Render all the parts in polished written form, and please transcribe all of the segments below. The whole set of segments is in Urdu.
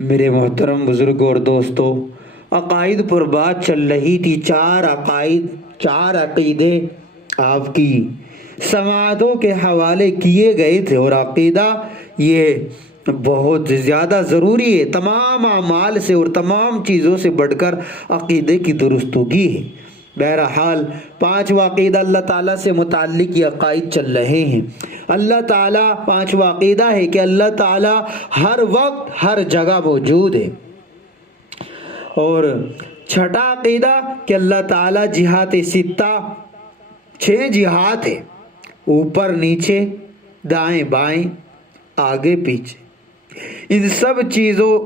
میرے محترم بزرگوں اور دوستوں، عقائد پر بات چل رہی تھی۔ چار عقیدے آپ کی سماعتوں کے حوالے کیے گئے تھے، اور عقیدہ یہ بہت زیادہ ضروری ہے۔ تمام اعمال سے اور تمام چیزوں سے بڑھ کر عقیدے کی درستگی ہے۔ بہرحال پانچواں عقیدہ اللہ تعالیٰ سے متعلق یہ عقائد چل رہے ہیں۔ اللہ تعالیٰ، پانچواں عقیدہ ہے کہ اللہ تعالیٰ ہر وقت ہر جگہ موجود ہے۔ اور چھٹا عقیدہ کہ اللہ تعالیٰ جہات ستہ، 6 جہات ہے، اوپر نیچے دائیں بائیں آگے پیچھے، ان سب چیزوں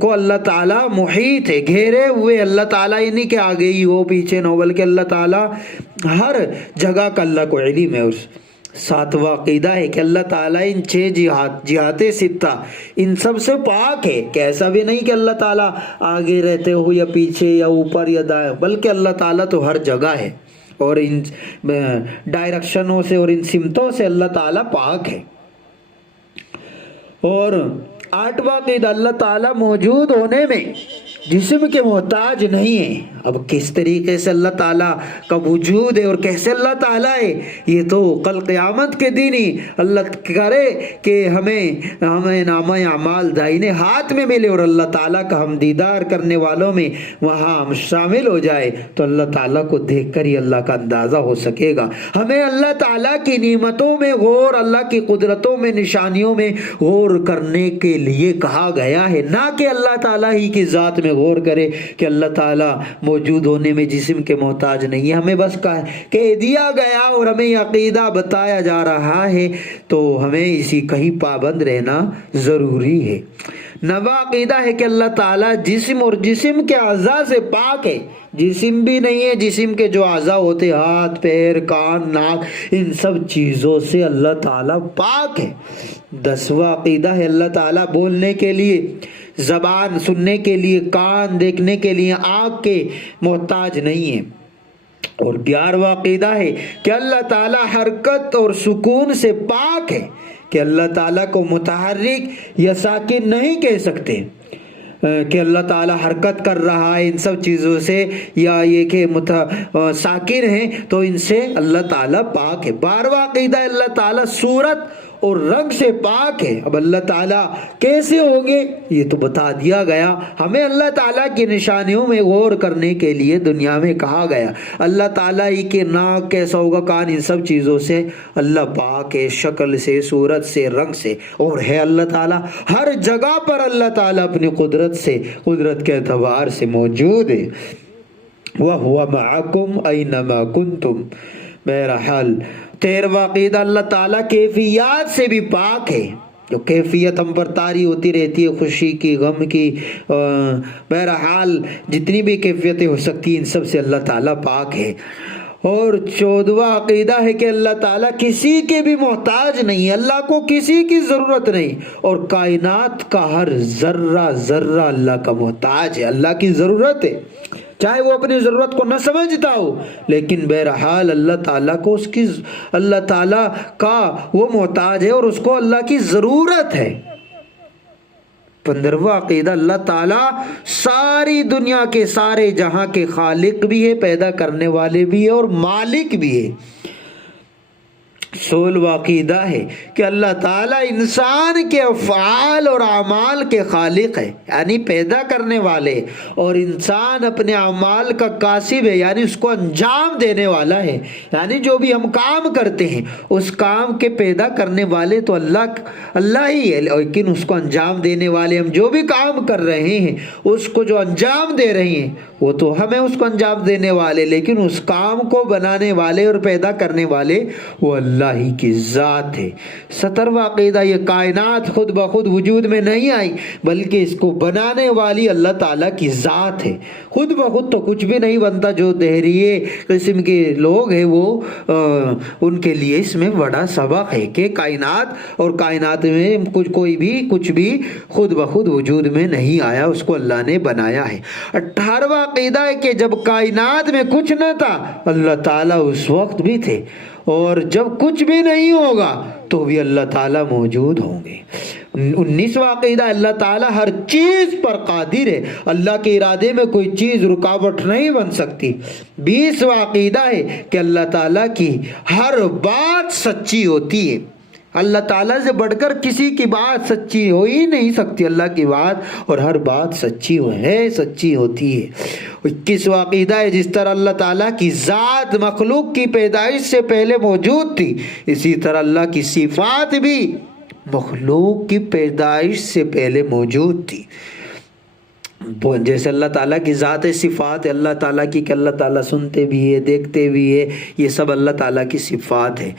کو اللہ تعالیٰ محیط ہے، گھیرے ہوئے اللہ تعالیٰ، یہ نہیں کہ آگے ہی ہو پیچھے نہ ہو، بلکہ اللہ تعالیٰ ہر جگہ کا اللہ کو علم ہے۔ اور ساتواں عقیدہ ہے کہ اللہ تعالیٰ ان 6 جہات ستہ، ان سب سے پاک ہے، کہ ایسا بھی نہیں کہ اللہ تعالیٰ آگے رہتے ہو یا پیچھے یا اوپر یا دائیں، بلکہ اللہ تعالیٰ تو ہر جگہ ہے، اور ان ڈائریکشنوں سے اور ان سمتوں سے اللہ تعالیٰ پاک ہے۔ اور آٹھواں عقیدہ اللہ تعالیٰ موجود ہونے میں جسم کے محتاج نہیں ہے۔ اب کس طریقے سے اللہ تعالیٰ کا وجود ہے اور کیسے اللہ تعالیٰ ہے، یہ تو کل قیامت کے دن ہی اللہ کرے کہ ہمیں نامہ اعمال دائنے ہاتھ میں ملے، اور اللہ تعالیٰ کا ہم دیدار کرنے والوں میں وہاں ہم شامل ہو جائے، تو اللہ تعالیٰ کو دیکھ کر ہی اللہ کا اندازہ ہو سکے گا۔ ہمیں اللہ تعالیٰ کی نعمتوں میں غور، اللہ کی قدرتوں میں، نشانیوں میں غور کرنے کے لیے کہا گیا ہے، نہ کہ اللہ تعالیٰ ہی کی ذات میں غور کرے کہ اللہ تعالیٰ موجود ہونے میں جسم کے محتاج نہیں ہے۔ ہمیں بس کہہ دیا گیا اور ہمیں یہ عقیدہ بتایا جا رہا ہے، تو ہمیں اسی کہیں پابند رہنا ضروری ہے۔ نواں عقیدہ ہے کہ اللہ تعالیٰ جسم اور جسم کے اعضاء سے پاک ہے۔ جسم بھی نہیں ہے، جسم کے جو اعضاء ہوتے، ہاتھ پیر کان ناک، ان سب چیزوں سے اللہ تعالیٰ پاک ہے۔ 10واں عقیدہ ہے اللہ تعالیٰ بولنے کے لیے زبان، سننے کے لیے کان، دیکھنے کے لیے آنکھ کے محتاج نہیں ہے۔ اور 11واں عقیدہ ہے کہ اللہ تعالیٰ حرکت اور سکون سے پاک ہے، کہ اللہ تعالیٰ کو متحرک یا ساکن نہیں کہہ سکتے، کہ اللہ تعالیٰ حرکت کر رہا ہے ان سب چیزوں سے، یا یہ کہ ساکن ہیں تو ان سے اللہ تعالیٰ پاک ہے۔ 12واں عقیدہ اللہ تعالیٰ صورت اور رنگ سے پاک ہے۔ اب اللہ تعالیٰ کیسے ہوں گے یہ تو بتا دیا گیا، ہمیں اللہ تعالیٰ کی نشانیوں میں غور کرنے کے لیے دنیا میں کہا گیا۔ اللہ تعالیٰ ہی کے ناک کیسا ہوگا، کان، ان سب چیزوں سے اللہ پاک ہے، شکل سے، صورت سے، رنگ سے، اور ہے اللہ تعالیٰ ہر جگہ پر، اللہ تعالیٰ اپنی قدرت کے اعتبار سے موجود ہے۔ وَهُوَ مَعَكُمْ أَيْنَمَا كُنْتُمْ۔ بہرحال 13واں عقیدہ اللہ تعالیٰ کیفیات سے بھی پاک ہے، جو کیفیت ہم پر طاری ہوتی رہتی ہے، خوشی کی، غم کی، بہرحال جتنی بھی کیفیتیں ہو سکتی ہیں، ان سب سے اللہ تعالیٰ پاک ہے۔ اور 14واں عقیدہ ہے کہ اللہ تعالیٰ کسی کے بھی محتاج نہیں، اللہ کو کسی کی ضرورت نہیں، اور کائنات کا ہر ذرہ ذرہ اللہ کا محتاج ہے، اللہ کی ضرورت ہے، چاہے وہ اپنی ضرورت کو نہ سمجھتا ہو، لیکن بہرحال اللہ تعالیٰ کو اللہ تعالیٰ کا وہ محتاج ہے، اور اس کو اللہ کی ضرورت ہے۔ 15واں عقیدہ اللہ تعالیٰ ساری دنیا کے، سارے جہاں کے خالق بھی ہے، پیدا کرنے والے بھی ہے، اور مالک بھی ہے۔ 16واں عقیدہ ہے کہ اللہ تعالیٰ انسان کے افعال اور اعمال کے خالق ہے، یعنی پیدا کرنے والے، اور انسان اپنے اعمال کا کاسب ہے، یعنی اس کو انجام دینے والا ہے، یعنی جو بھی ہم کام کرتے ہیں اس کام کے پیدا کرنے والے تو اللہ ہی ہے، لیکن اس کو انجام دینے والے، ہم جو بھی کام کر رہے ہیں اس کو جو انجام دے رہے ہیں وہ تو ہمیں اس کو انجام دینے والے، لیکن اس کام کو بنانے والے اور پیدا کرنے والے وہ اللہ ہی کی ذات ہے۔ 17واں عقیدہ یہ کائنات خود بخود وجود میں نہیں آئی، بلکہ اس کو بنانے والی اللہ تعالیٰ کی ذات ہے۔ خود بخود تو کچھ بھی نہیں بنتا، جو دہریے قسم کے لوگ ہیں وہ ان کے لیے اس میں بڑا سبق ہے کہ کائنات اور کائنات میں کچھ بھی خود بخود وجود میں نہیں آیا، اس کو اللہ نے بنایا ہے۔ 18واں عقیدہ ہے کہ جب کائنات میں کچھ نہ تھا اللہ تعالیٰ اس وقت بھی تھے، اور جب کچھ بھی نہیں ہوگا تو بھی اللہ تعالیٰ موجود ہوں گے۔ 19واں عقیدہ اللہ تعالیٰ ہر چیز پر قادر ہے، اللہ کے ارادے میں کوئی چیز رکاوٹ نہیں بن سکتی۔ 20واں عقیدہ ہے کہ اللہ تعالیٰ کی ہر بات سچی ہوتی ہے، اللہ تعالیٰ سے بڑھ کر کسی کی بات سچی ہو ہی نہیں سکتی، اللہ کی بات اور ہر بات سچی ہے، سچی ہوتی ہے۔ 21واں عقیدہ ہے جس طرح اللہ تعالیٰ کی ذات مخلوق کی پیدائش سے پہلے موجود تھی، اسی طرح اللہ کی صفات بھی مخلوق کی پیدائش سے پہلے موجود تھی۔ جیسے اللہ تعالیٰ کی ذات صفات ہے اللہ تعالیٰ کی کہ اللہ تعالیٰ سنتے بھی ہے، دیکھتے بھی ہے، یہ سب اللہ تعالیٰ کی صفات ہے۔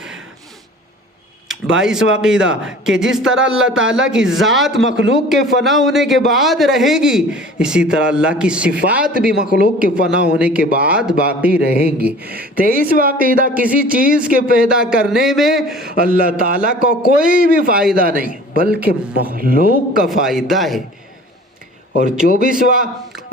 22واں عقیدہ کہ جس طرح اللہ تعالیٰ کی ذات مخلوق کے فنا ہونے کے بعد رہے گی، اسی طرح اللہ کی صفات بھی مخلوق کے فنا ہونے کے بعد باقی رہیں گی۔ 23واں عقیدہ کسی چیز کے پیدا کرنے میں اللہ تعالیٰ کو کوئی بھی فائدہ نہیں بلکہ مخلوق کا فائدہ ہے۔ اور 24واں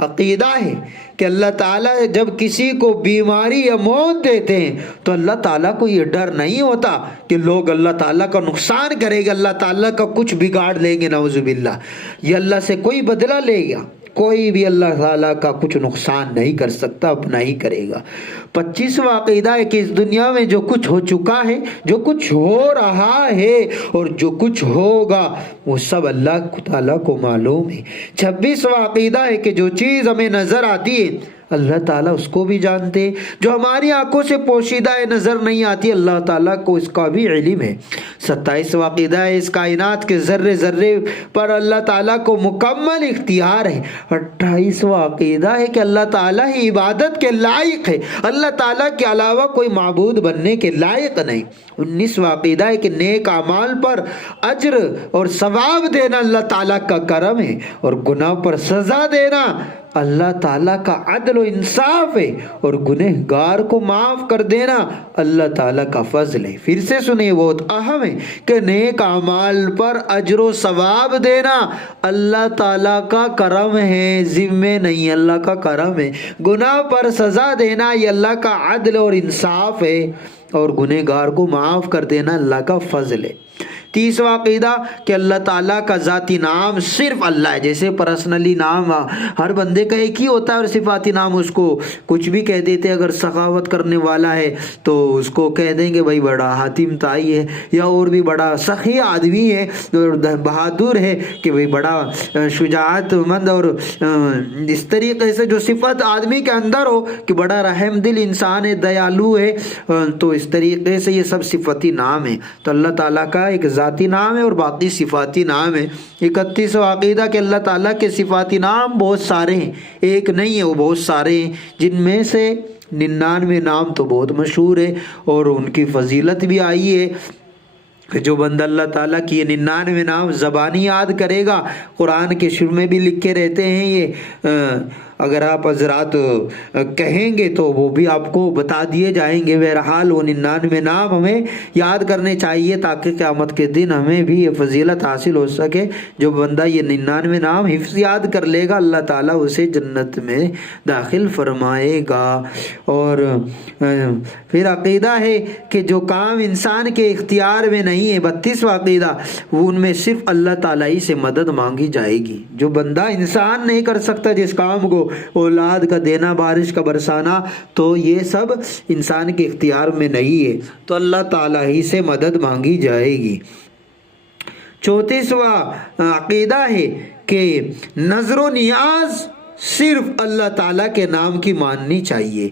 عقیدہ ہے کہ اللہ تعالیٰ جب کسی کو بیماری یا موت دیتے ہیں تو اللہ تعالیٰ کو یہ ڈر نہیں ہوتا کہ لوگ اللہ تعالیٰ کا نقصان کرے گا، اللہ تعالیٰ کا کچھ بگاڑ لیں گے، نعوذ باللہ، یہ اللہ سے کوئی بدلہ لے گا، کوئی بھی اللہ تعالیٰ کا کچھ نقصان نہیں کر سکتا، اپنا ہی کرے گا۔ 25واں عقیدہ ہے کہ اس دنیا میں جو کچھ ہو چکا ہے، جو کچھ ہو رہا ہے اور جو کچھ ہوگا وہ سب اللہ تعالیٰ کو معلوم ہے۔ 26واں عقیدہ ہے کہ جو چیز ہمیں نظر آتی ہے اللہ تعالیٰ اس کو بھی جانتے ہیں، جو ہماری آنکھوں سے پوشیدہ نظر نہیں آتی اللہ تعالیٰ کو اس کا بھی علم ہے۔ 27واں عقیدہ ہے اس کائنات کے ذرے ذرے پر اللہ تعالیٰ کو مکمل اختیار ہے۔ 28واں عقیدہ ہے کہ اللہ تعالیٰ ہی عبادت کے لائق ہے، اللہ تعالیٰ کے علاوہ کوئی معبود بننے کے لائق نہیں۔ 19واں عقیدہ ہے کہ نیک اعمال پر اجر اور ثواب دینا اللہ تعالیٰ کا کرم ہے، اور گناہ پر سزا دینا اللہ تعالیٰ کا عدل و انصاف ہے، اور گنہگار کو معاف کر دینا اللہ تعالیٰ کا فضل ہے۔ پھر سے سنیں، بہت اہم ہے کہ نیک اعمال پر اجر و ثواب دینا اللہ تعالیٰ کا کرم ہے، ذمہ نہیں، اللہ کا کرم ہے۔ گناہ پر سزا دینا یہ اللہ کا عدل اور انصاف ہے، اور گنہگار کو معاف کر دینا اللہ کا فضل ہے۔ 30واں عقیدہ کہ اللہ تعالیٰ کا ذاتی نام صرف اللہ ہے، جیسے پرسنلی نام ہر بندے کا ایک ہی ہوتا ہے اور صفاتی نام اس کو کچھ بھی کہہ دیتے، اگر سخاوت کرنے والا ہے تو اس کو کہہ دیں گے بھائی بڑا حاتم طائی ہے، یا اور بھی بڑا سخی آدمی ہے، بہادر ہے کہ بھائی بڑا شجاعت مند، اور اس طریقے سے جو صفت آدمی کے اندر ہو کہ بڑا رحم دل انسان ہے، دیالو ہے، تو اس طریقے سے یہ سب صفتی نام ہے۔ تو اللہ تعالیٰ کا ایک ذاتی نام ہے اور باقی صفاتی نام ہے۔ 31واں عقیدہ کہ اللہ تعالیٰ کے صفاتی نام بہت سارے ہیں، ایک نہیں ہے، وہ بہت سارے ہیں، جن میں سے 99 نام تو بہت مشہور ہے اور ان کی فضیلت بھی آئی ہے کہ جو بندہ اللہ تعالیٰ کی یہ 99 نام زبانی یاد کرے گا، قرآن کے شروع میں بھی لکھے رہتے ہیں یہ، اگر آپ حضرات کہیں گے تو وہ بھی آپ کو بتا دیے جائیں گے۔ بہرحال وہ 99 نام ہمیں یاد کرنے چاہیے تاکہ قیامت کے دن ہمیں بھی یہ فضیلت حاصل ہو سکے۔ جو بندہ یہ 99 نام حفظ یاد کر لے گا اللہ تعالیٰ اسے جنت میں داخل فرمائے گا۔ اور پھر عقیدہ ہے کہ جو کام انسان کے اختیار میں نہیں ہے، 32واں عقیدہ، وہ ان میں صرف اللہ تعالیٰ ہی سے مدد مانگی جائے گی۔ جو بندہ انسان نہیں کر سکتا، جس کام کو اولاد کا دینا، بارش کا برسانا، تو یہ سب انسان کے اختیار میں نہیں ہے، تو اللہ تعالیٰ ہی سے مدد مانگی جائے گی۔ 34واں عقیدہ ہے کہ نظر و نیاز صرف اللہ تعالیٰ کے نام کی ماننی چاہیے،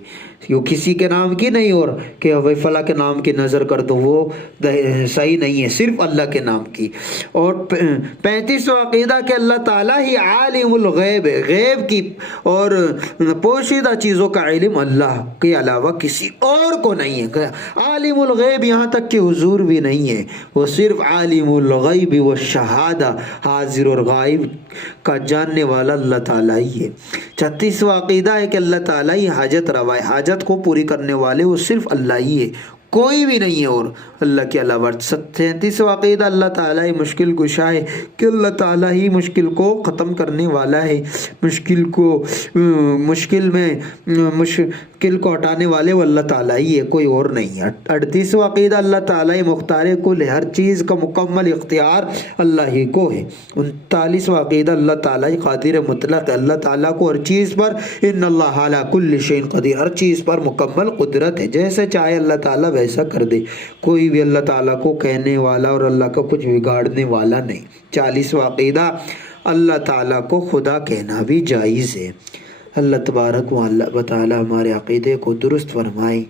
یہ کسی کے نام کی نہیں، اور کہ فلاں کے نام کی نظر کر دو، وہ صحیح نہیں ہے، صرف اللہ کے نام کی۔ اور 35واں عقیدہ کہ اللہ تعالیٰ ہی عالم الغیب ہے، غیب کی اور پوشیدہ چیزوں کا علم اللہ کے علاوہ کسی اور کو نہیں ہے۔ عالم الغیب یہاں تک کہ حضور بھی نہیں ہے، وہ صرف عالم الغیب والشہادہ، حاضر اور غائب کا جاننے والا اللہ تعالیٰ ہی ہے۔ 36واں عقیدہ ہے کہ اللہ تعالیٰ ہی حاجت روا ہے، حاجت کو پوری کرنے والے وہ صرف اللہ ہی ہے، کوئی بھی نہیں ہے اور اللہ کے علاوہ۔ 37واں عقیدہ اللہ تعالیٰ ہی مشکل کشا ہے، کہ اللہ تعالیٰ ہی مشکل کو ختم کرنے والا ہے، مشکل کو ہٹانے والے وہ اللہ تعالیٰ ہی ہے، کوئی اور نہیں ہے۔ 38واں عقیدہ اللہ تعالیٰ ہی مختار کل ہے، ہر چیز کا مکمل اختیار اللہ ہی کو ہے۔ 39واں عقیدہ اللہ تعالیٰ ہی قادر مطلق ہے، اللہ تعالیٰ کو ہر چیز پر ان اللہ علی کل شیء قدیر، ہر چیز پر مکمل قدرت ہے، جیسے چاہے اللہ تعالیٰ ویسا کر دے، کوئی بھی اللہ تعالیٰ کو کہنے والا اور اللہ کا کچھ بگاڑنے والا نہیں۔ 40واں عقیدہ اللہ تعالیٰ کو خدا کہنا بھی جائز ہے۔ اللہ تبارک و تعالیٰ ہمارے عقیدے کو درست فرمائے۔